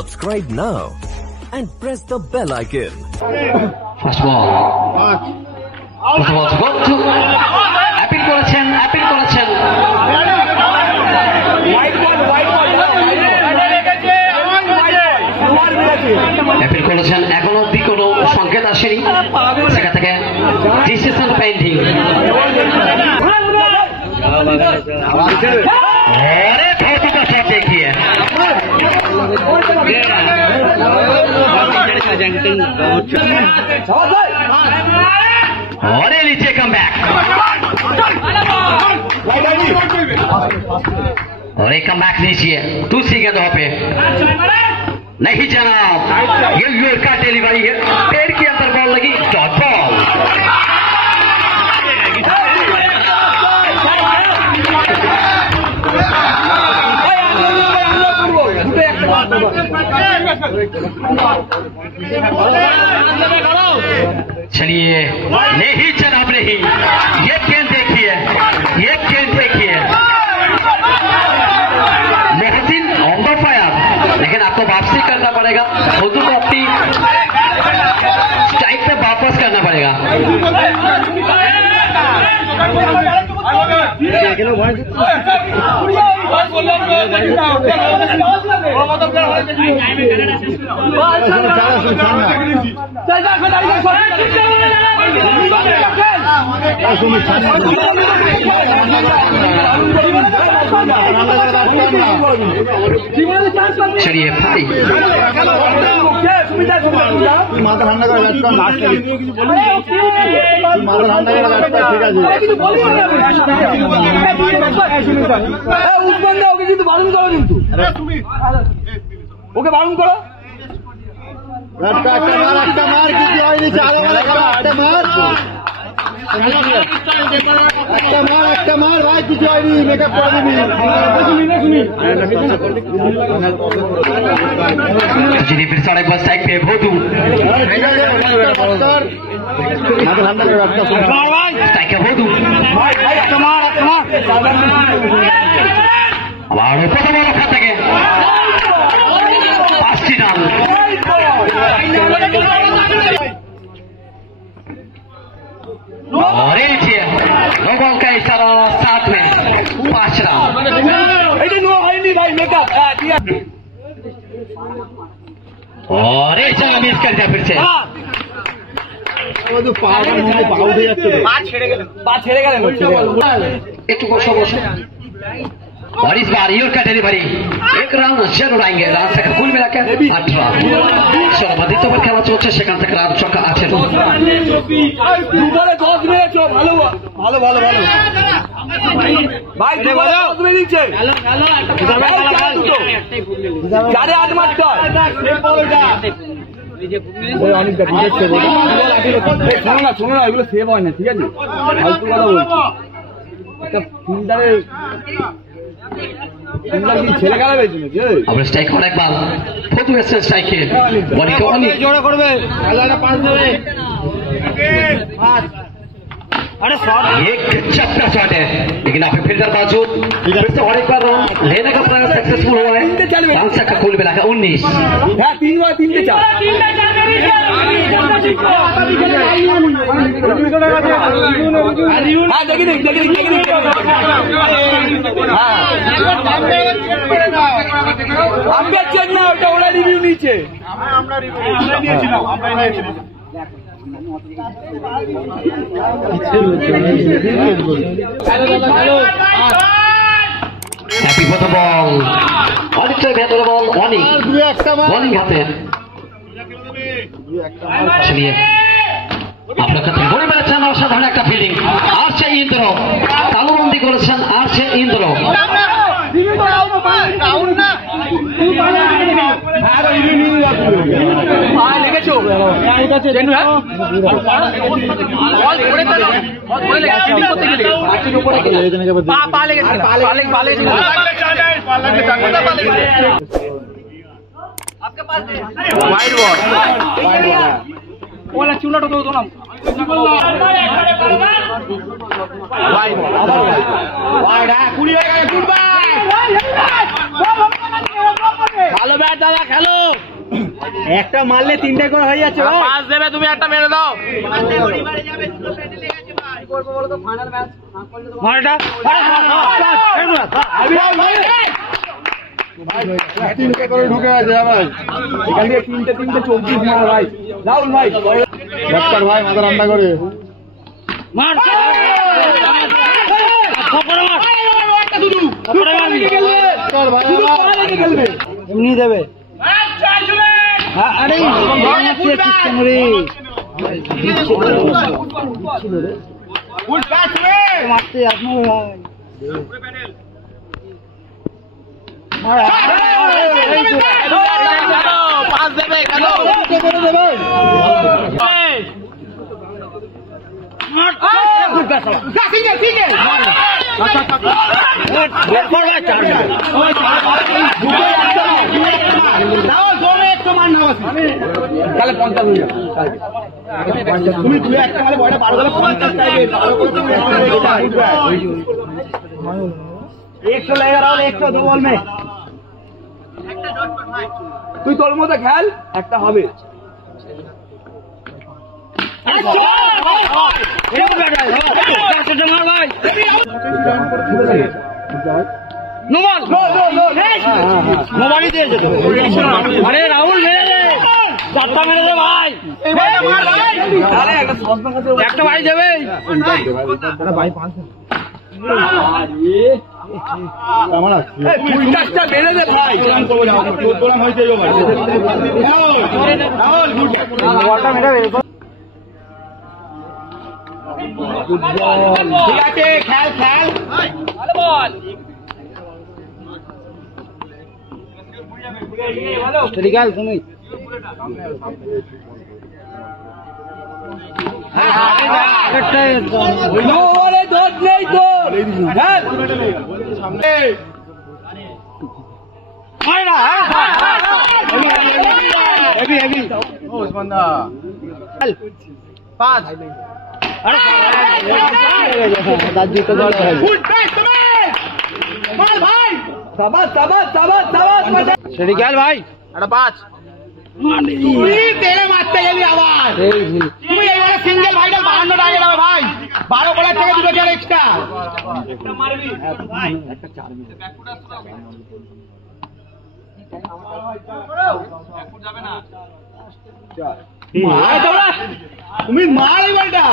Subscribe now and press the bell icon. First ball. Appeal করেছেন appeal করেছেন এখনো অব্দি কোনো সংকেত আসেনি সেখান থেকে ডিসিশন পেন্ডিং देखिए और नीचे कम बैक और एक कम बैक लीजिए दूसरी गेंदों पे नहीं जनाब ये का डिलीवरी है पेड़ के अंदर बॉल लगी डॉट बॉल चलिए नहीं जनाब नहीं ये गेंद देखिए मोहसिन ऑन द फायर लेकिन आपको वापसी करना पड़ेगा खुद को अपनी स्ट्राइक पे वापस करना पड़ेगा चलिए भाई माथा ঠান্ডা করে যাচ্ছেন লাস্ট মাথা ঠান্ডা করে যাচ্ছেন ঠিক আছে ওকে কিন্তু বারণ করো কিন্তু ওকে বারণ করো একটা মার কিছু হয়নি চালু করে একটা মার ভাই কিছু হয়নি মেকআপ করে दिनी फिर साढ़े बस साइड पे भोदू भोदू আবার কত বড় খা থেকে 5টি রান और नो बॉल का इशारा साथ में 5 रन और एक जगह मिस कर दिया फिर से एक बसो और इस बार यूर का डिलीवरी एक रन जरूर आएंगे रान से कुल मिलाकर 8 रन সর্বাধিক ওভার খেলা চলছে সেখান থেকে রান সংখ্যা 8 ভালো ভাই চারে 8 মারতে হয় শোনো না এগুলো সেভ হয় না ঠিক আছে ফালতু কথা বলছি একটা ফিল্ডারে ছেলে খেলা পেয়েছিল আমরা স্ট্রাইক অনেকবার ফটো এসছে স্ট্রাইকে বলিকে অনেক জোড়া করবে খেলাটা পাস দেবে अरे एक चक्का शॉट है लेकिन आप फील्डर बाजू फिर से और एक बार लेने का प्रयास सक्सेसफुल हुआ है पांच का कुल मिलाकर 19 3 बार 3 से 4 रिव्यू नीचे हैप्पी फॉर द बॉल অনেকটা ভেতরে বল অনেক বোলিং হাতে চলিয়ে আপনার কাছে বলে বেড়েছেন অসাধারণ একটা ফিল্ডিং আসছে ইন্দ্র তালুবন্দি করেছেন আসছে ইন্দ্র वाइड बॉल बोला चूल्हा तो दो ना वाइड वाइड है कुड़ी गुड बाय ভালো ব্যাট দাদা, খেলো। একটা মারলে 3টে করে হয়ে যাচ্ছে। পাস দেবে, তুমি একটা মেরে দাও। মারটা ঢুকে আছে ভাই, এখান থেকে 3টে 24 মার ভাই। রাহুল ভাই ডাক্তার ভাই মাথা রান্না করে মার। এমনি দেবে। আরে মারতে আপনার ভাই পাস দেবে, তাহলে 50 হয়ে যাবে। তুমি 2-1 মারে বয়টা 12 গেলে 50 টাইপের 100 লেগে রাহুল, 100 দো বল মে। তুই তোর মতো খেল, একটা হবে। আরে রাহুল মেরে 4টা মেরে দে ভাই, একটা ভাই দেবে। মেরে দে ভাই, হয়েছে ঠিক আছে, খেল খেল। ভালো বল। তুমি নেই তো পাঁচ সেদিকাল ভাই একটা 5 তেরে মারতে গেলি আবার। তুমি এইবারে সিঙ্গেল ভাইটা 52 টাকা যাবে ভাই, 12 বলার থেকে 2 চার এক্সট্রা মারবি ভাই। একটা 4 মিনিট যাবে না। তুমি মার এই বলটা।